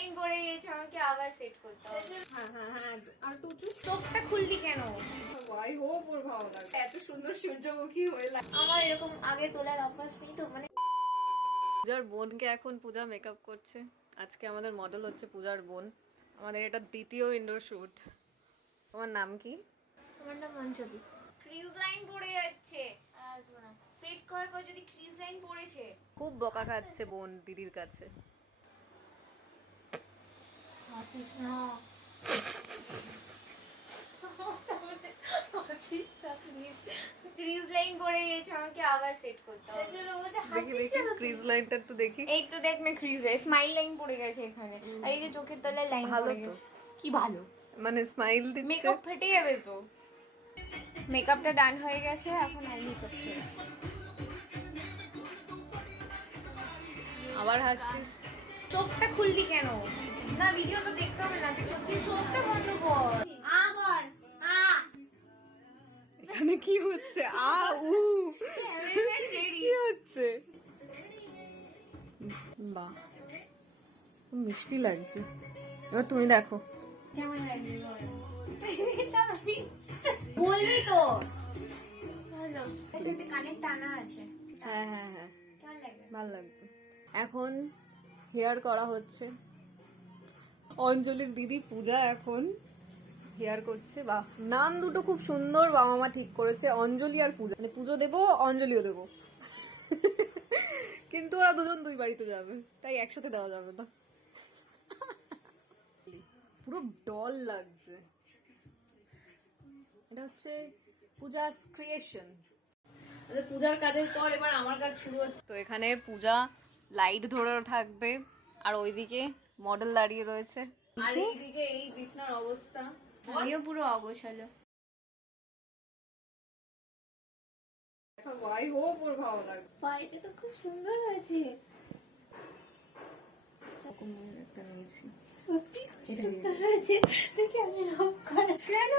Line পড়ে গেছে, আমাকে আবার সেট করতে হবে। হ্যাঁ আর টু চোখটা খুললি কেন? আই হোপ ওর ভালো লাগে। এত সুন্দর সূর্যমুখী হয়ে লাগে। আমার এরকম আগে তোলার অভ্যাস নেই তো, মানে পূজার বোনকে এখন পূজা মেকআপ করছে। আজকে আমাদের মডেল হচ্ছে পূজার বোন। আমাদের এটা দ্বিতীয় ইনডোর শুট। তোমার নাম কি? আমার নাম অঞ্জলি। ক্রিজ লাইন পড়ে যাচ্ছে, আর আসবো না। সেট করার পর যদি ক্রিজ লাইন পড়েছে, খুব বকা খাচ্ছে বোন দিদির কাছে। আসিস না। ক্রিজ লাইন পড়ে গেছে, আমাকে আবার সেট করতে হবে। দেখি দেখি ক্রিজ লাইনটা একটু দেখি। এই তো দেখ না, ক্রিজ স্মাইল লাইন পড়ে গেছে এখানে, আর এই যে চোখের তলায় লাইন ভালো পড়ে তো। গেছে। কি ভালো, মানে স্মাইল দিচ্ছে। মেকআপ ফেটে যাবে তো। মেকআপটা ডান হয়ে গেছে, এখন আই মেকআপ চলছে। আবার হাসছিস। চোখটা খুললি কেন? না ভিডিও তো দেখতে হবে না, তুই চোখটা বন্ধ কর। আবার এখানে কি হচ্ছে? উ কি হচ্ছে? বাহ, খুব মিষ্টি লাগছে। এবার তুমি দেখো। কেমন লাগবে বলবি তো। ভালো, এর সাথে কানের টানা আছে। হ্যাঁ হ্যাঁ হ্যাঁ, কেমন লাগবে? ভালো লাগবে। এখন হেয়ার করা হচ্ছে। অঞ্জলির দিদি পূজা এখন হেয়ার করছে। বাহ, নাম দুটো খুব সুন্দর বাবা মা ঠিক করেছে, অঞ্জলি আর পূজা। মানে পুজো দেবো, অঞ্জলিও দেবো। কিন্তু ওরা দুজন দুই বাড়িতে যাবে, তাই একসাথে দেওয়া যাবে না। পুরো ডল লাগছে। এটা হচ্ছে পূজাস ক্রিয়েশন। পূজার কাজের পর এবার আমার কাজ শুরু হচ্ছে। তো এখানে পূজা লাইট ধরে থাকবে, আর ওইদিকে মডেল দাঁড়িয়ে রয়েছে, আর এইদিকে এই বিছনার অবস্থা। আমিও পুরো অগোছালো। আই হোপ ওর ভালো লাগে। পায়েটা তো খুব সুন্দর হয়েছে। একটা নিয়েছি। সত্যি খুব সুন্দর হয়েছে। দেখে আমি লাভ করা। কেন?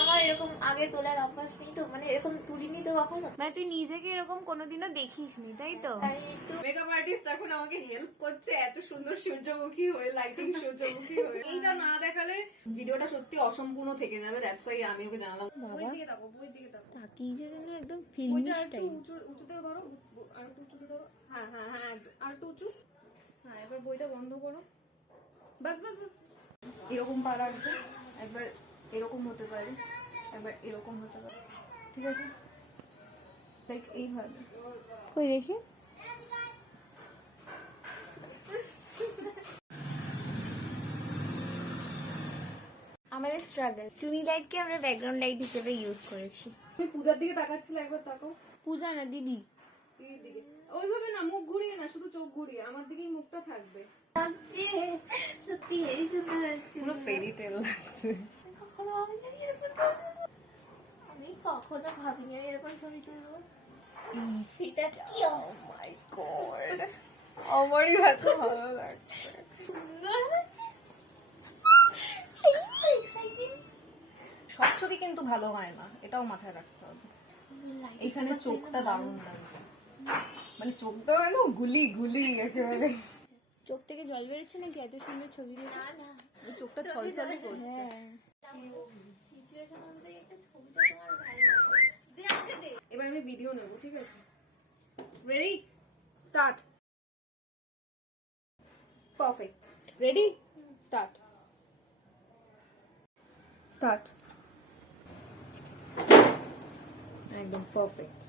আমার এরকম আগে তোলার অভ্যাস নেই তো, মানে এরকম তুলিনি তো কখনো। মানে তুই নিজেকে এরকম কোনোদিনও দেখিসনি, তাই তো? তাই একটু মেকআপ আর্টিস্ট এখন আমাকে হেল্প করছে, এত সুন্দর সূর্যমুখী হয়ে, লাইটিং সূর্যমুখী হয়ে। এইটা না দেখালে ভিডিওটা সত্যি অসম্পূর্ণ থেকে যাবে। দ্যাটস ওয়াই আমি ওকে জানালাম। বই দিকে তাকো, বই দিকে তাকো। তাকিয়ে যে যেন একদম ফিল্মি ওইটা একটু স্টাইল। উঁচুতে ধরো, আর একটু উঁচুতে ধরো। হ্যাঁ হ্যাঁ হ্যাঁ, আর একটু উঁচু। হ্যাঁ, এবার বইটা বন্ধ করো। বাস বাস বাস। এরকম পা রাখবে, একবার এরকম হতে পারে, একবার এরকম হতে পারে। ঠিক আছে, লাইক এইভাবে। কই দেখি? আমাদের স্ট্রাগল। টুনি লাইটকে আমরা ব্যাকগ্রাউন্ড লাইট হিসেবে ইউজ করেছি। তুমি পূজার দিকে তাকাচ্ছিলে, একবার তাকাও। পূজা না দিদি। দিদির দিকে ওইভাবে না, মুখ ঘুরিয়ে না, শুধু চোখ ঘুরিয়ে। আমার দিকেই মুখটা থাকবে। সত্যি এই সুন্দর লাগছে। পুরো ফেরি টেল লাগছে। কখনো ভাবিনি আমি এরকম তুলবো। আমি কখনো ভাবিনি আমি এরকম ছবি তুলবো। সেটা কি? ও মাই গড, আমারই এত ভালো লাগছে। সুন্দর হয়েছে। সব ছবি কিন্তু ভালো হয় না, এটাও মাথায় রাখতে হবে। এইখানে চোখটা দারুণ লাগছে, মানে চোখটা যেন গুলি গুলি একেবারে। চোখ থেকে জল বেরোচ্ছে নাকি এত সুন্দর ছবি দেখে? না না, চোখটা ছলছলই করছে। হ্যাঁ, সিচুয়েশন অনুযায়ী একটা ছবিটা তোমার ভালো লাগছে। দে আমাকে দে। এবার আমি ভিডিও নেব, ঠিক আছে? Ready, start. Perfect. Ready, start. Start. একদম পারফেক্ট।